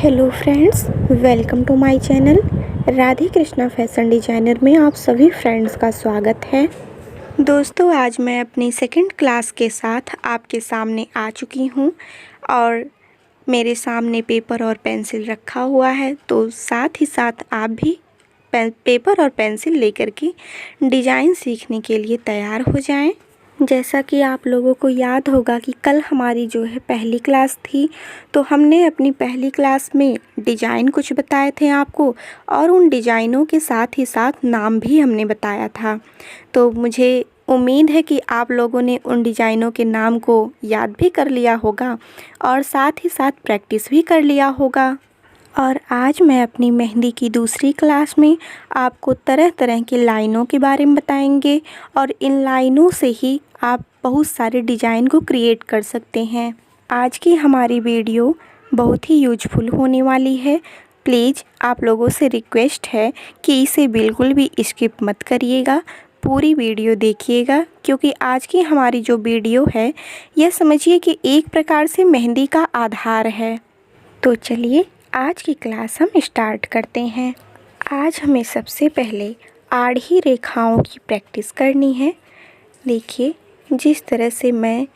Hello friends, welcome to my channel Radhe Krishna fashion designer में आप सभी फ्रेंड्स का स्वागत है। दोस्तों, आज मैं अपनी सेकंड क्लास के साथ आपके सामने आ चुकी हूँ और मेरे सामने पेपर और पेंसिल रखा हुआ है, तो साथ ही साथ आप भी पेपर और पेंसिल लेकर के डिज़ाइन सीखने के लिए तैयार हो जाएं। जैसा कि आप लोगों को याद होगा कि कल हमारी जो है पहली क्लास थी, तो हमने अपनी पहली क्लास में डिज़ाइन कुछ बताए थे आपको और उन डिज़ाइनों के साथ ही साथ नाम भी हमने बताया था। तो मुझे उम्मीद है कि आप लोगों ने उन डिज़ाइनों के नाम को याद भी कर लिया होगा और साथ ही साथ प्रैक्टिस भी कर लिया होगा। और आज मैं अपनी मेहंदी की दूसरी क्लास में आपको तरह तरह की लाइनों के बारे में बताएंगे और इन लाइनों से ही आप बहुत सारे डिज़ाइन को क्रिएट कर सकते हैं। आज की हमारी वीडियो बहुत ही यूजफुल होने वाली है। प्लीज़ आप लोगों से रिक्वेस्ट है कि इसे बिल्कुल भी स्किप मत करिएगा, पूरी वीडियो देखिएगा, क्योंकि आज की हमारी जो वीडियो है यह समझिए कि एक प्रकार से मेहंदी का आधार है। तो चलिए आज की क्लास हम स्टार्ट करते हैं। आज हमें सबसे पहले आड़ी रेखाओं की प्रैक्टिस करनी है। देखिए, जिस तरह से मैं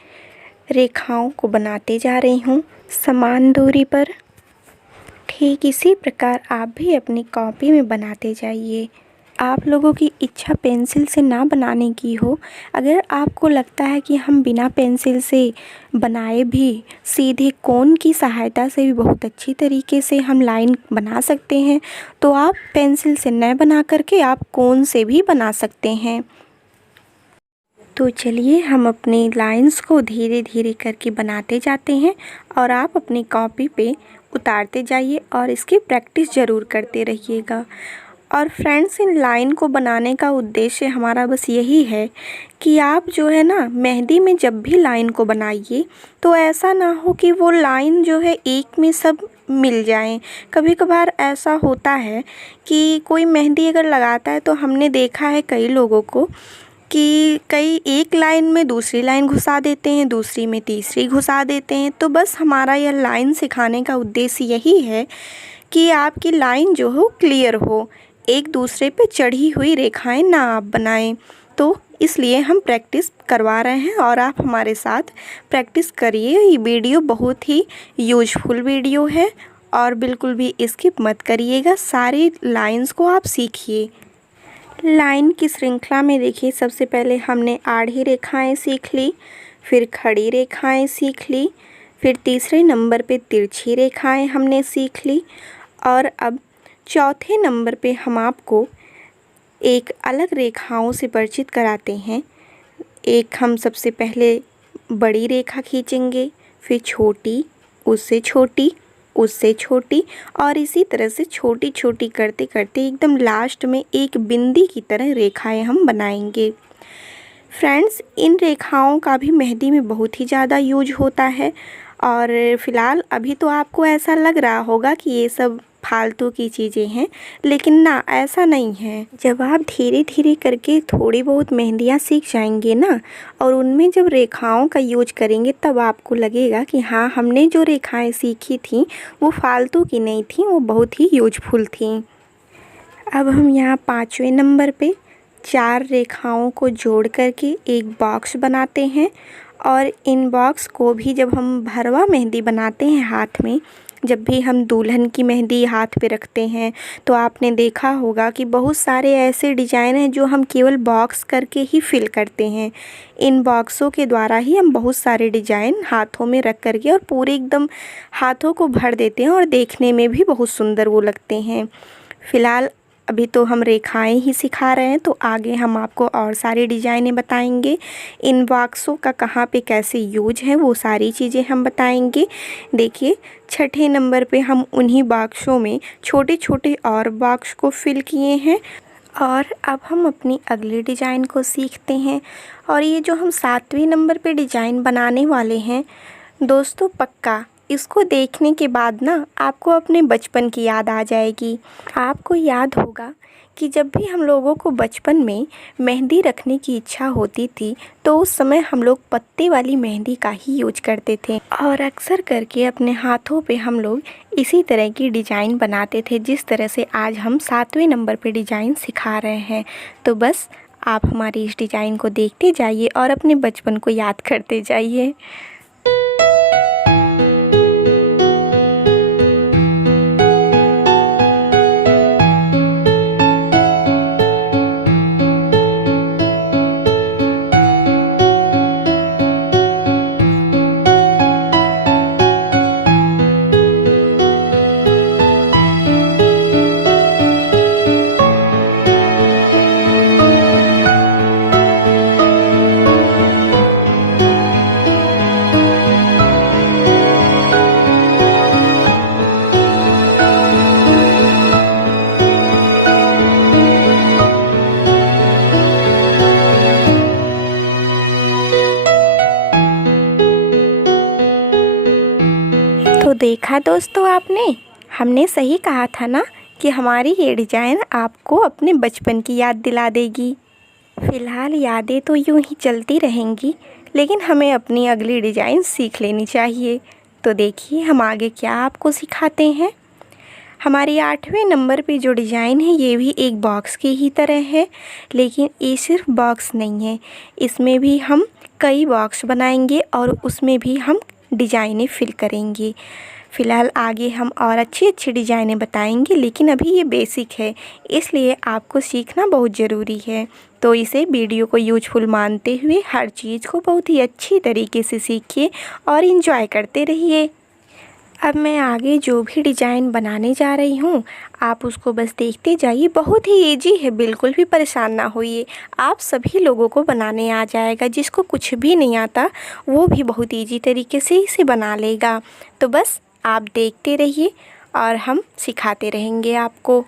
रेखाओं को बनाते जा रही हूँ समान दूरी पर, ठीक इसी प्रकार आप भी अपनी कॉपी में बनाते जाइए। आप लोगों की इच्छा पेंसिल से ना बनाने की हो, अगर आपको लगता है कि हम बिना पेंसिल से बनाए भी सीधे कोन की सहायता से भी बहुत अच्छी तरीके से हम लाइन बना सकते हैं, तो आप पेंसिल से न बना करके आप कोन से भी बना सकते हैं। तो चलिए हम अपनी लाइंस को धीरे धीरे करके बनाते जाते हैं और आप अपनी कॉपी पे उतारते जाइए और इसकी प्रैक्टिस ज़रूर करते रहिएगा। और फ्रेंड्स, इन लाइन को बनाने का उद्देश्य हमारा बस यही है कि आप जो है ना मेहंदी में जब भी लाइन को बनाइए तो ऐसा ना हो कि वो लाइन जो है एक में सब मिल जाएं। कभी कभार ऐसा होता है कि कोई मेहंदी अगर लगाता है तो हमने देखा है कई लोगों को कि कई एक लाइन में दूसरी लाइन घुसा देते हैं, दूसरी में तीसरी घुसा देते हैं। तो बस हमारा यह लाइन सिखाने का उद्देश्य यही है कि आपकी लाइन जो हो क्लियर हो, एक दूसरे पे चढ़ी हुई रेखाएं ना आप बनाएं। तो इसलिए हम प्रैक्टिस करवा रहे हैं और आप हमारे साथ प्रैक्टिस करिए। ये वीडियो बहुत ही यूजफुल वीडियो है और बिल्कुल भी स्किप मत करिएगा, सारी लाइंस को आप सीखिए। लाइन की श्रृंखला में देखिए, सबसे पहले हमने आड़ी रेखाएं सीख ली, फिर खड़ी रेखाएं सीख ली, फिर तीसरे नंबर पे तिरछी रेखाएं हमने सीख ली और अब चौथे नंबर पे हम आपको एक अलग रेखाओं से परिचित कराते हैं। एक हम सबसे पहले बड़ी रेखा खींचेंगे, फिर छोटी, उससे छोटी, उससे छोटी और इसी तरह से छोटी छोटी करते करते एकदम लास्ट में एक बिंदी की तरह रेखाएं हम बनाएंगे। फ्रेंड्स, इन रेखाओं का भी मेहंदी में बहुत ही ज़्यादा यूज होता है और फ़िलहाल अभी तो आपको ऐसा लग रहा होगा कि ये सब फालतू की चीज़ें हैं, लेकिन ना, ऐसा नहीं है। जब आप धीरे धीरे करके थोड़ी बहुत मेहंदियाँ सीख जाएंगे ना और उनमें जब रेखाओं का यूज करेंगे तब आपको लगेगा कि हाँ, हमने जो रेखाएं सीखी थी वो फालतू की नहीं थी, वो बहुत ही यूजफुल थी। अब हम यहाँ 5वें नंबर पे 4 रेखाओं को जोड़ करके एक बॉक्स बनाते हैं और इन बॉक्स को भी जब हम भरवा मेहंदी बनाते हैं हाथ में, जब भी हम दुल्हन की मेहंदी हाथ पे रखते हैं तो आपने देखा होगा कि बहुत सारे ऐसे डिज़ाइन हैं जो हम केवल बॉक्स करके ही फिल करते हैं। इन बॉक्सों के द्वारा ही हम बहुत सारे डिज़ाइन हाथों में रख करके और पूरे एकदम हाथों को भर देते हैं और देखने में भी बहुत सुंदर वो लगते हैं। फ़िलहाल अभी तो हम रेखाएं ही सिखा रहे हैं, तो आगे हम आपको और सारी डिज़ाइनें बताएंगे। इन बॉक्सों का कहाँ पे कैसे यूज है वो सारी चीज़ें हम बताएंगे। देखिए, 6ठे नंबर पे हम उन्हीं बॉक्सों में छोटे छोटे और बॉक्स को फिल किए हैं और अब हम अपनी अगली डिज़ाइन को सीखते हैं। और ये जो हम 7वें नंबर पे डिज़ाइन बनाने वाले हैं दोस्तों, पक्का इसको देखने के बाद ना आपको अपने बचपन की याद आ जाएगी। आपको याद होगा कि जब भी हम लोगों को बचपन में मेहंदी रखने की इच्छा होती थी तो उस समय हम लोग पत्ते वाली मेहंदी का ही यूज करते थे और अक्सर करके अपने हाथों पे हम लोग इसी तरह की डिज़ाइन बनाते थे, जिस तरह से आज हम 7वें नंबर पे डिज़ाइन सिखा रहे हैं। तो बस आप हमारी इस डिज़ाइन को देखते जाइए और अपने बचपन को याद करते जाइए। तो देखा दोस्तों आपने, हमने सही कहा था ना कि हमारी ये डिज़ाइन आपको अपने बचपन की याद दिला देगी। फ़िलहाल यादें तो यूं ही चलती रहेंगी, लेकिन हमें अपनी अगली डिज़ाइन सीख लेनी चाहिए। तो देखिए हम आगे क्या आपको सिखाते हैं। हमारी 8वें नंबर पे जो डिज़ाइन है ये भी एक बॉक्स की ही तरह है, लेकिन ये सिर्फ बॉक्स नहीं है, इसमें भी हम कई बॉक्स बनाएंगे और उसमें भी हम डिज़ाइनें फिल करेंगे। फ़िलहाल आगे हम और अच्छी अच्छी डिज़ाइनें बताएंगे, लेकिन अभी ये बेसिक है, इसलिए आपको सीखना बहुत ज़रूरी है। तो इसे वीडियो को यूजफुल मानते हुए हर चीज़ को बहुत ही अच्छी तरीके से सीखिए और इन्जॉय करते रहिए। अब मैं आगे जो भी डिज़ाइन बनाने जा रही हूँ आप उसको बस देखते जाइए। बहुत ही इजी है, बिल्कुल भी परेशान ना होइए। आप सभी लोगों को बनाने आ जाएगा, जिसको कुछ भी नहीं आता वो भी बहुत इजी तरीके से इसे बना लेगा। तो बस आप देखते रहिए और हम सिखाते रहेंगे आपको।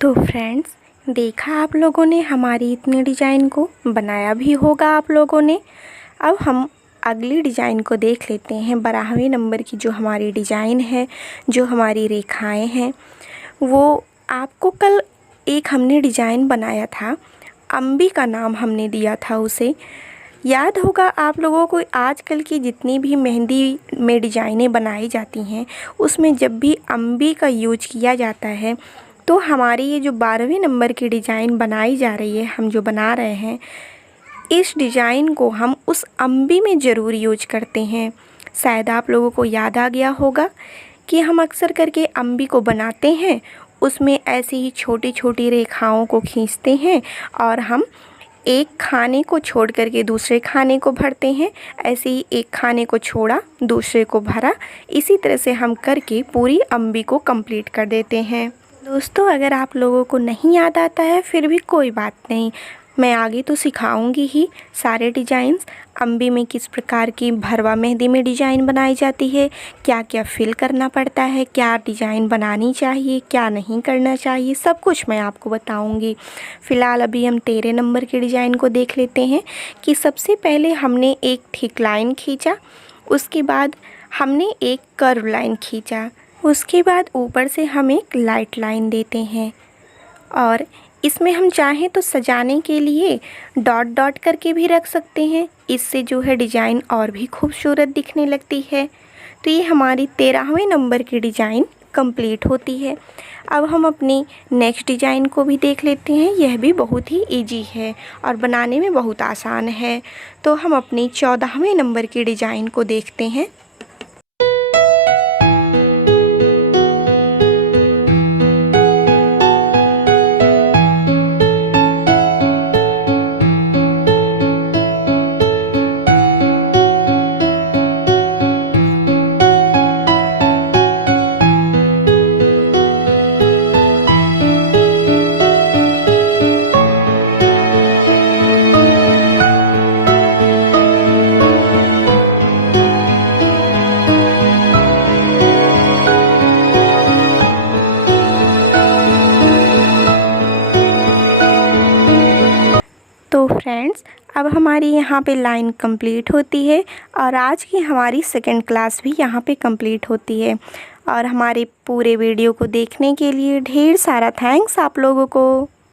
तो फ्रेंड्स, देखा आप लोगों ने हमारी इतनी डिज़ाइन को, बनाया भी होगा आप लोगों ने। अब हम अगली डिज़ाइन को देख लेते हैं। 12वें नंबर की जो हमारी डिज़ाइन है, जो हमारी रेखाएं हैं, वो आपको कल एक हमने डिज़ाइन बनाया था, अम्बी का नाम हमने दिया था उसे। याद होगा आप लोगों को, आजकल की जितनी भी मेहंदी में डिज़ाइनें बनाई जाती हैं उसमें जब भी अम्बी का यूज किया जाता है तो हमारी ये जो 12वें नंबर की डिज़ाइन बनाई जा रही है, हम जो बना रहे हैं, इस डिज़ाइन को हम उस अम्बी में ज़रूर यूज करते हैं। शायद आप लोगों को याद आ गया होगा कि हम अक्सर करके अम्बी को बनाते हैं, उसमें ऐसी ही छोटी छोटी रेखाओं को खींचते हैं और हम एक खाने को छोड़ करके दूसरे खाने को भरते हैं। ऐसे ही एक खाने को छोड़ा, दूसरे को भरा, इसी तरह से हम करके पूरी अम्बी को कंप्लीट कर देते हैं। दोस्तों, अगर आप लोगों को नहीं याद आता है फिर भी कोई बात नहीं, मैं आगे तो सिखाऊंगी ही सारे डिज़ाइंस। अम्बी में किस प्रकार की भरवा मेहंदी में डिज़ाइन बनाई जाती है, क्या क्या फिल करना पड़ता है, क्या डिज़ाइन बनानी चाहिए, क्या नहीं करना चाहिए, सब कुछ मैं आपको बताऊंगी। फ़िलहाल अभी हम 13 नंबर के डिज़ाइन को देख लेते हैं कि सबसे पहले हमने एक थिक लाइन खींचा, उसके बाद हमने एक कर्व लाइन खींचा, उसके बाद ऊपर से हम एक लाइट लाइन देते हैं और इसमें हम चाहें तो सजाने के लिए डॉट डॉट करके भी रख सकते हैं। इससे जो है डिज़ाइन और भी खूबसूरत दिखने लगती है। तो ये हमारी 13वें नंबर की डिज़ाइन कंप्लीट होती है। अब हम अपनी नेक्स्ट डिज़ाइन को भी देख लेते हैं। यह भी बहुत ही इजी है और बनाने में बहुत आसान है। तो हम अपनी 14वें नंबर की डिज़ाइन को देखते हैं। तो फ्रेंड्स, अब हमारी यहाँ पे लाइन कंप्लीट होती है और आज की हमारी सेकंड क्लास भी यहाँ पे कंप्लीट होती है। और हमारे पूरे वीडियो को देखने के लिए ढेर सारा थैंक्स आप लोगों को।